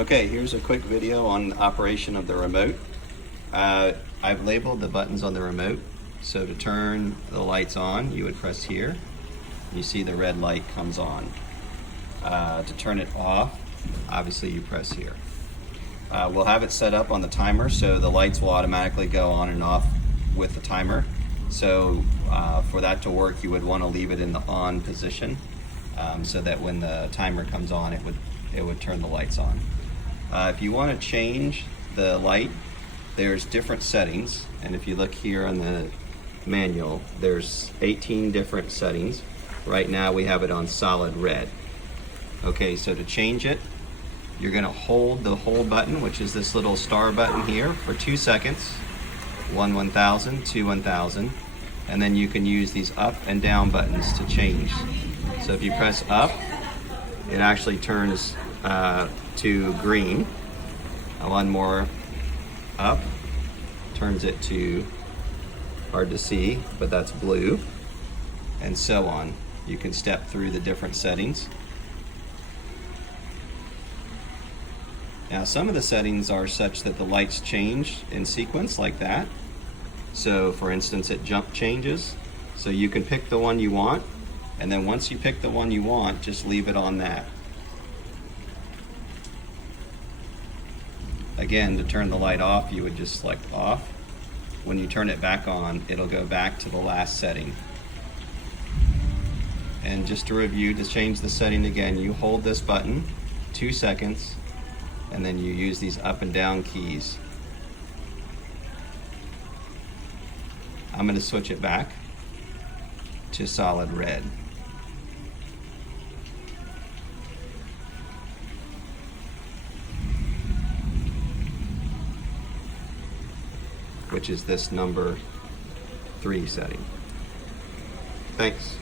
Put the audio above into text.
Okay, here's a quick video on operation of the remote. I've labeled the buttons on the remote. So to turn the lights on, you would press here. You see the red light comes on. To turn it off, obviously you press here. We'll have it set up on the timer so the lights will automatically go on and off with the timer. So for that to work, you would want to leave it in the on position so that when the timer comes on, it would turn the lights on. If you want to change the light, there's different settings, and if you look here on the manual, there's 18 different settings. Right now we have it on solid red. Okay, so to change it, you're going to hold the hold button, which is this little star button here, for 2 seconds. 1 1000, 2 1000, and then you can use these up and down buttons to change. So if you press up, it actually turns to green. One more up turns it to, hard to see, but that's blue, and so on. You can step through the different settings. Now some of the settings are such that the lights change in sequence like that. So for instance, it jump changes. So you can pick the one you want, and then once you pick the one you want, just leave it on that. Again, to turn the light off, you would just select off. When you turn it back on, it'll go back to the last setting. And just to review, to change the setting again, you hold this button 2 seconds, and then you use these up and down keys. I'm going to switch it back to solid red. Which is this number 3 setting. Thanks.